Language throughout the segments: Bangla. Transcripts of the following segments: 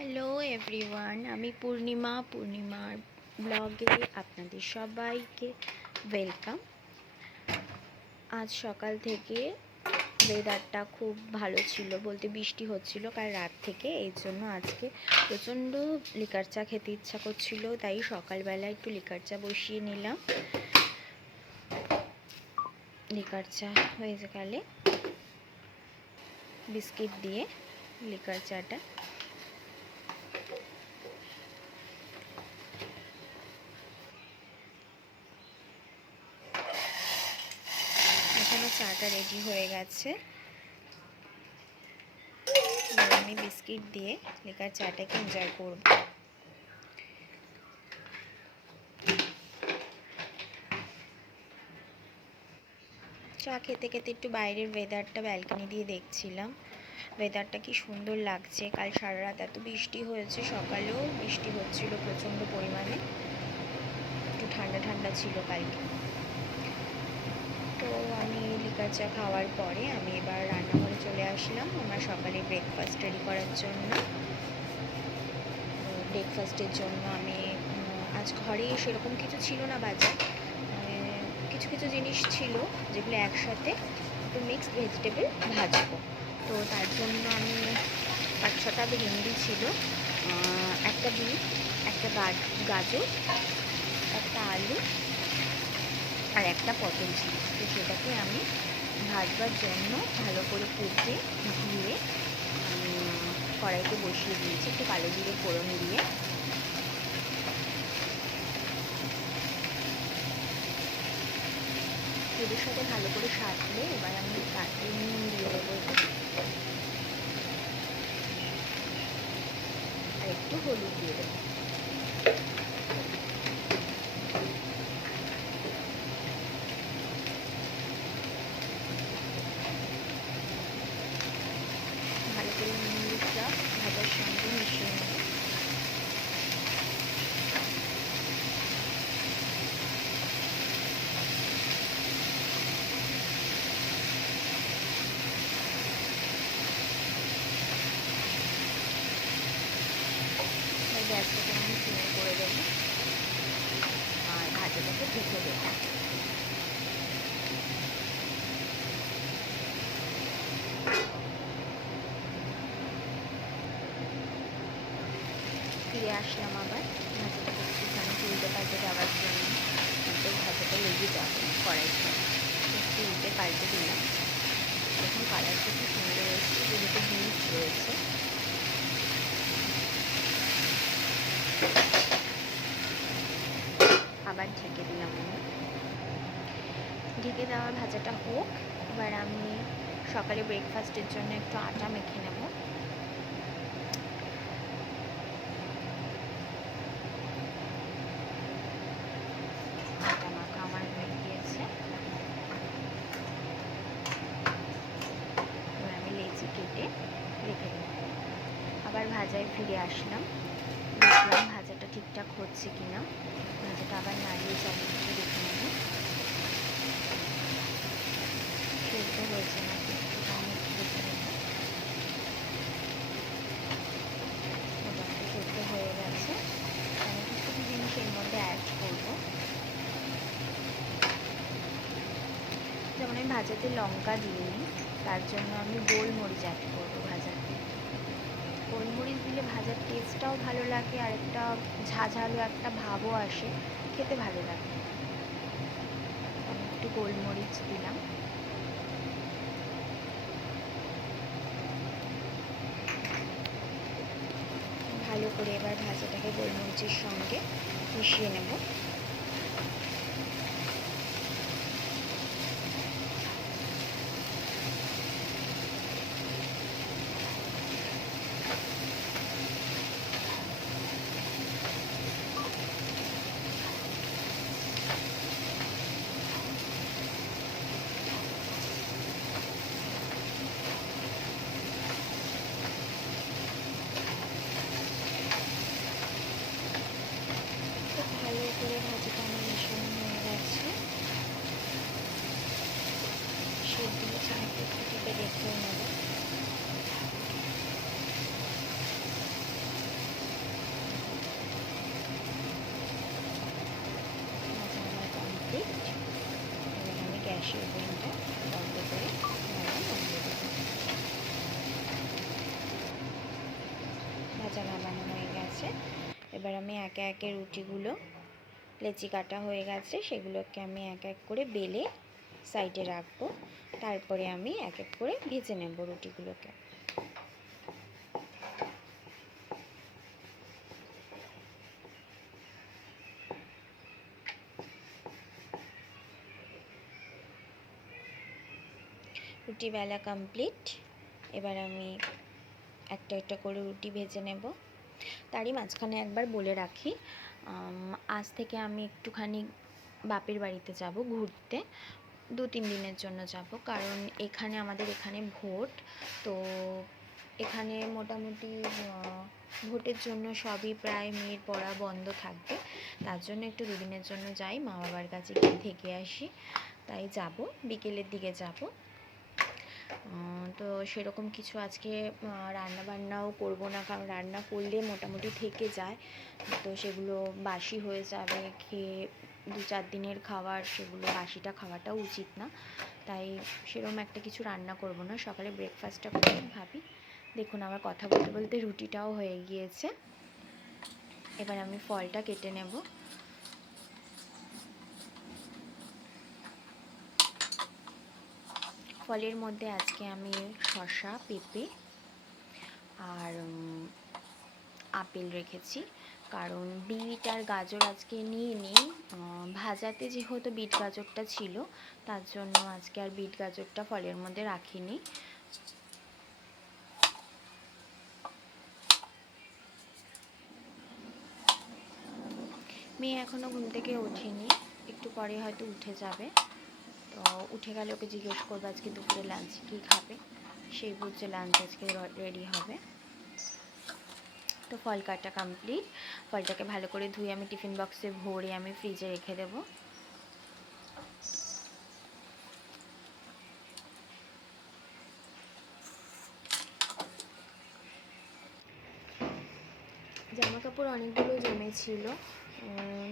হ্যালো এভরিওয়ান, আমি পূর্ণিমার ব্লগে আপনাদের সবাইকে ওয়েলকাম। আজ সকাল থেকে ওয়েদারটা খুব ভালো ছিল, বলতে বৃষ্টি হচ্ছিল কাল রাত থেকে। এই জন্য আজকে প্রচণ্ড লিকার চা খেতে ইচ্ছা করছিল, তাই সকালবেলা একটু লিকার চা বসিয়ে নিলাম। লিকার চা হয়ে গেলে বিস্কিট দিয়ে লিকার চাটা এখানে চাটা রেডি হয়ে গেছে। আমি বিস্কিট দিয়ে লিকার চাটাকে এনজয় করব। চা খেতে খেতে একটু বাইরের ওয়েদারটা ব্যালকনি দিয়ে দেখছিলাম। ওয়েদারটা কি সুন্দর লাগছে। কাল সারা রাত এত বৃষ্টি হয়েছে, সকালেও বৃষ্টি হচ্ছিল প্রচণ্ড পরিমাণে। একটু ঠান্ডা ঠান্ডা ছিল কালকে। তো আমি লিকার চা খাওয়ার পরে আমি এবার রান্নাঘরে চলে আসলাম আমার সকালে ব্রেকফাস্ট রেডি করার জন্য। ব্রেকফাস্টের জন্য আমি আজ ঘরে সেরকম কিছু ছিল না বাজার, কিছু কিছু জিনিস ছিল যেগুলো একসাথে একটু মিক্সড ভেজিটেবল ভাজবো। তো তার জন্য আমি 5-6টা ভেন্ডি ছিল, একটা বিট, একটা গাজর, একটা আলু আর একটা পটল ছিল। তো সেটাকে আমি ভাজবার জন্য ভালো করে কেটে ধুয়ে কড়াইতে বসিয়ে দিয়েছি, একটু কালো জিরে ফোড়ন দিয়ে। তেলের সাথে ভালো করে সাজলে এবার আমি তাতে নুন দিয়ে দেবো আর একটু হলুদ দিয়ে দেবো। ভালো করে নুনটা ভাজার সঙ্গে মিশিয়ে নেব। গ্যাসটাকে আমি সিমে করে দেবো আর ভাজাটাকে ঢেকে দেবো। ফিরে আসলাম আবার ভাজাটাকে একটুখানি উল্টে পাল্টে দেওয়ার জন্য, তো ভাজাটা লেগে যাবে কড়াইতে। একটু উল্টে পাল্টে দিলাম। এখন কালারটা খুব সুন্দর এসেছে, যেহেতু বিট রয়েছে। আবার ঢেকে দিলাম আমি। ঢেকে দেওয়া ভাজাটা হোক। এবার আমি সকালে ব্রেকফাস্টের জন্য একটু আটা মেখে নেব। আটা মাখা আমার হয়ে গিয়েছে। এবার আমি লেচি কেটে রেখে দেব। আবার ভাজায় ফিরে আসলাম, দেখলাম ভাজাটা ঠিকঠাক হচ্ছে কিনা। ভাজাটা আবার নাড়িয়ে চালিয়ে দেখে নেব সেদ্ধ হয়েছে না একটুখানি দেখে নেব। মোটামুটি সেদ্ধ হয়ে গেছে। আমি কিছু জিনিস এর মধ্যে অ্যাড করবো, যেমন আমি ভাজাতে লঙ্কা দিইনি, তার জন্য আমি গোলমরিচ অ্যাড করবো ভাজাতে। গোলমরিচ দিলে ভাজার টেস্টটাও ভালো লাগে আর একটা ঝাঝালো একটা ভাবও আসে, খেতে ভালো লাগে। আমি একটু গোলমরিচ দিলাম। ভালো করে এবার ভাজাটাকে গোলমরিচের সঙ্গে মিশিয়ে নেব। ভালো করে আসি ওভেনটা বন্ধ করে নামিয়ে দেবো। ভাজা নামানো হয়ে গেছে। এবার আমি একে একে রুটিগুলো, লেচি কাটা হয়ে গেছে, সেগুলোকে আমি এক এক করে বেলে সাইডে রাখবো। তারপরে আমি এক এক করে ভেজে নেব রুটিগুলোকে। রুটি বেলা কমপ্লিট। এবার আমি একটা একটা করে রুটি ভেজে নেব। তারই মাঝখানে একবার বলে রাখি, আজ থেকে আমি একটুখানি বাপের বাড়িতে যাব ঘুরতে, 2-3 দিনের জন্য যাব। কারণ এখানে আমাদের এখানে ভোট, তো এখানে মোটামুটি ভোটের জন্য সবই প্রায় মেয়ের পড়া বন্ধ থাকবে। তার জন্য একটু 2 দিনের জন্য যাই, মা বাবার কাছে গিয়ে থেকে আসি। তাই যাব, বিকেলের দিকে যাব। তো সেরকম কিছু আজকে রান্না বান্নাও করব না, কারণ রান্না করলে মোটামুটি থেকে যায়, তো সেগুলো বাসি হয়ে যাবে। খেয়ে 2-4 দিনের খাবার, সেগুলো বাসিটা খাওয়াটাও উচিত না। তাই সেরকম একটা কিছু রান্না করব না, সকালে ব্রেকফাস্টটা করে ভাবি। দেখুন আমার কথা বলতে বলতে রুটিটাও হয়ে গিয়েছে। এবার আমি ফলটা কেটে নেব। ফলের মধ্যে আজকে আমি শসা, পেঁপে আর আপেল রেখেছি, কারণ বিট আর গাজর আজকে নিয়ে নিই। ভাজাতে যেহেতু বিট গাজরটা ছিল, তার জন্য আজকে আর বিট গাজরটা ফলের মধ্যে রাখিনি। মেয়ে এখনও ঘুম থেকে ওঠেনি, একটু পরে হয়তো উঠে যাবে। তো উঠে গেলে ওকে জিজ্ঞেস করবো আজকে দুপুরে লাঞ্চ কী খাবে, সেই বুঝে লাঞ্চ আজকে রেডি হবে। তো ফল কাটা কমপ্লিট। ফলটাকে ভালো করে ধুয়ে আমি টিফিন বক্সে ভরে আমি ফ্রিজে রেখে দেব। জামা কাপড় অনেকগুলো জমেছিল,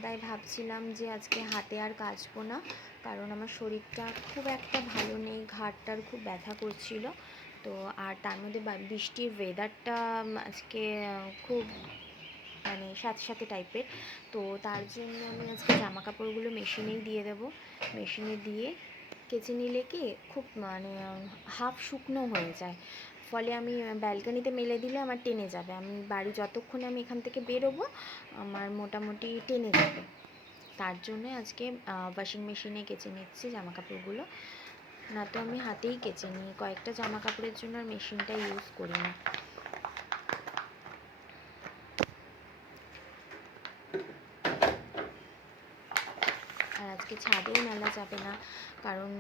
তাই ভাবছিলাম যে আজকে হাতে আর কাচবো না, কারণ আমার শরীরটা খুব একটা ভালো নেই, ঘাড়টার খুব ব্যথা করছিল। তো আর তার মধ্যে বৃষ্টির ওয়েদারটা আজকে খুব মানে সাথে টাইপের, তো তার জন্য আমি আজকে জামা কাপড়গুলো মেশিনেই দিয়ে দেবো। মেশিনে দিয়ে কেচে নিলে কি খুব মানে হাফ শুকনো হয়ে যায়, ফলে আমি ব্যালকনিতে মেলে দিলে আমার টেনে যাবে। আমি বাড়ি যতক্ষণে আমি এখান থেকে বেরোবো আমার মোটামুটি টেনে যাবে। তার জন্য আজকে ওয়াশিং মেশিনে কেচে নিচ্ছি জামা কাপড়গুলো, না তো আমি হাতেই কেচে নিই। কয়েকটা জামা কাপড়ের জন্য আর মেশিনটা ইউজ করি না। আর আজকে ছাদেও মেলা যাবে না, কারণ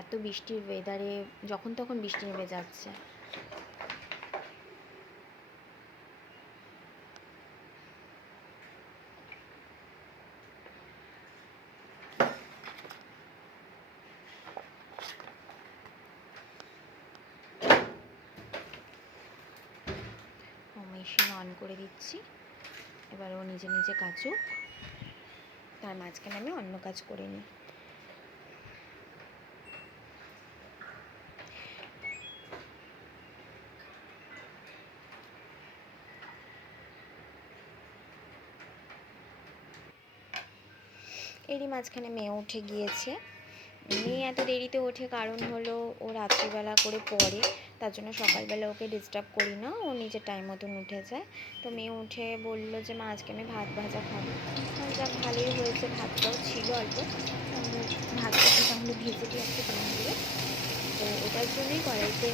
এত বৃষ্টির ওয়েদারে যখন তখন বৃষ্টি নেমে যাচ্ছে। মেশিন অন করে দিচ্ছি, এবার ও নিজে নিজে কাচুক, তার মাঝখানে আমি অন্য কাজ করে নিই। এরই মাঝখানে মেয়ে উঠে গিয়েছে। মেয়ে এত দেরিতে ওঠে কারণ হলো ও রাত্রিবেলা করে পড়ে, তার জন্য সকালবেলা ওকে ডিস্টার্ব করি না, ও নিজের টাইম মতন উঠে যায়। তো মেয়ে উঠে বললো যে মা আজকে আমি ভাত ভাজা খাবো। যাক ভালোই হয়েছে, ভাতটাও ছিল অল্প, ভাতটাকে তাহলে ভেজে দিয়ে একটু তেল দিয়ে। তো ওটার জন্যই কড়াইতে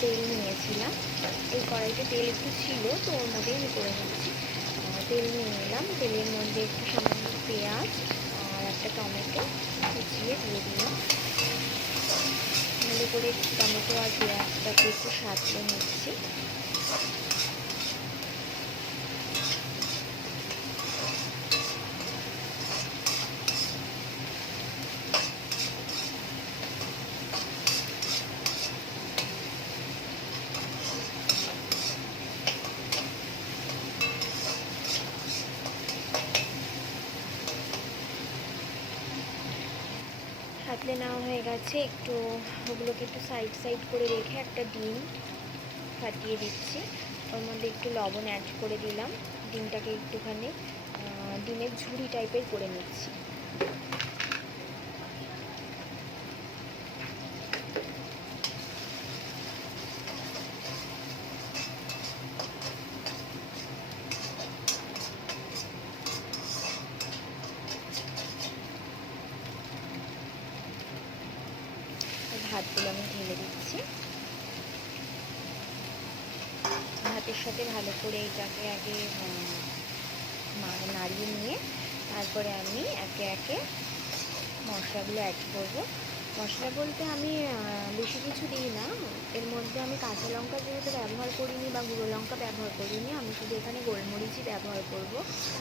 তেল নিয়েছিলাম। এই কড়াইতে তেল একটু ছিল, তো ওর মধ্যেই আমি করে নিচ্ছি। তেল নিয়ে নিলাম, তেলের মধ্যে একটু সামান্য পেঁয়াজ আর একটা টমেটো কুচিয়ে দিয়ে দিলাম। ভালো করে টমেটো আর পেঁয়াজটাকে একটু সাজিয়ে নিচ্ছি। সাথে থেতলে নেওয়া হয়ে গেছে, একটু ওগুলোকে একটু সাইড সাইড করে রেখে একটা ডিম ফাটিয়ে দিচ্ছি। ওর মধ্যে একটু লবণ অ্যাড করে দিলাম, ডিমটাকে একটুখানি ডিমের ঝুড়ি টাইপের করে নিচ্ছি। ভাতগুলো আমি ঢেলে দিচ্ছি। ভাতের সাথে ভালো করে এটাকে আগে নাড়িয়ে নিয়ে তারপরে আমি একে একে মশলাগুলো অ্যাড করবো। মশলা বলতে আমি বেশি কিছু দিই না, এর মধ্যে আমি কাঁচা লঙ্কা যেহেতু ব্যবহার করিনি বা গুঁড়ো লঙ্কা ব্যবহার করিনি, আমি শুধু এখানে গোলমরিচই ব্যবহার করব।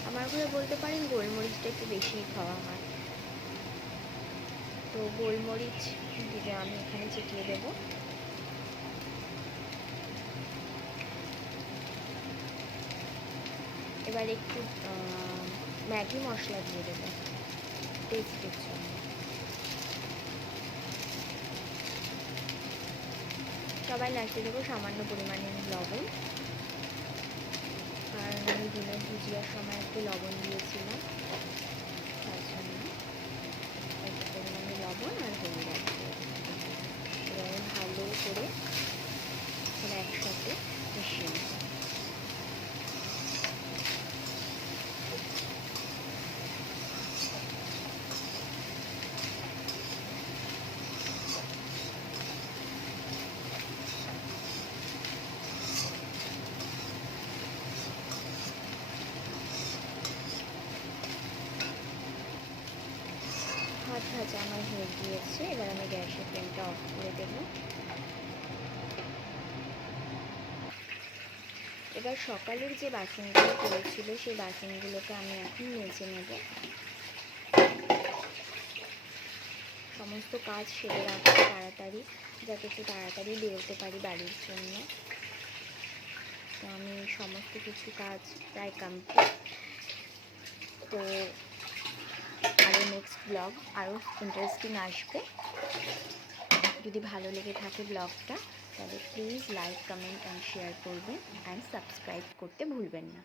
আমার ঘরে বলতে পারেন গোলমরিচটা একটু বেশিই খাওয়া হয়, তো গোলমরিচ দিয়ে আমি এখানে ছিটিয়ে দেবো। এবার একটু ম্যাগি মশলা দিয়ে দেবো টেস্টের জন্য। সবাই লাস্টে দেবো সামান্য পরিমাণে লবণ, কারণ আমি ডিমের ভুজিয়ার সময় একটু লবণ দিয়েছিলাম, তার জন্য একটু পরিমাণে লবণ আর হলুদ অ্যাড করে এবারে ভালো করে একসাথে মিশিয়ে নেব। ভাত ভাজা আমার হয়ে গিয়েছে, এবার আমি গ্যাসের ফ্লেমটা অফ করে দেব। এবার সকালের যে বাসনগুলো পড়েছিল সেই বাসনগুলোকে আমি এখন মেজে নেব। সমস্ত কাজ সেরে রাখবো তাড়াতাড়ি, যাতে একটু তাড়াতাড়ি বেরোতে পারি বাড়ির জন্য। তো আমি সমস্ত কিছু কাজ প্রায় কমপ্লিট। তো আরও নেক্সট ব্লগ আরও ইন্টারেস্টিং আসবে। যদি ভালো লেগে থাকে ব্লগটা, তাহলে please like, comment and share করবেন, অ্যান্ড সাবস্ক্রাইব করতে ভুলবেন না।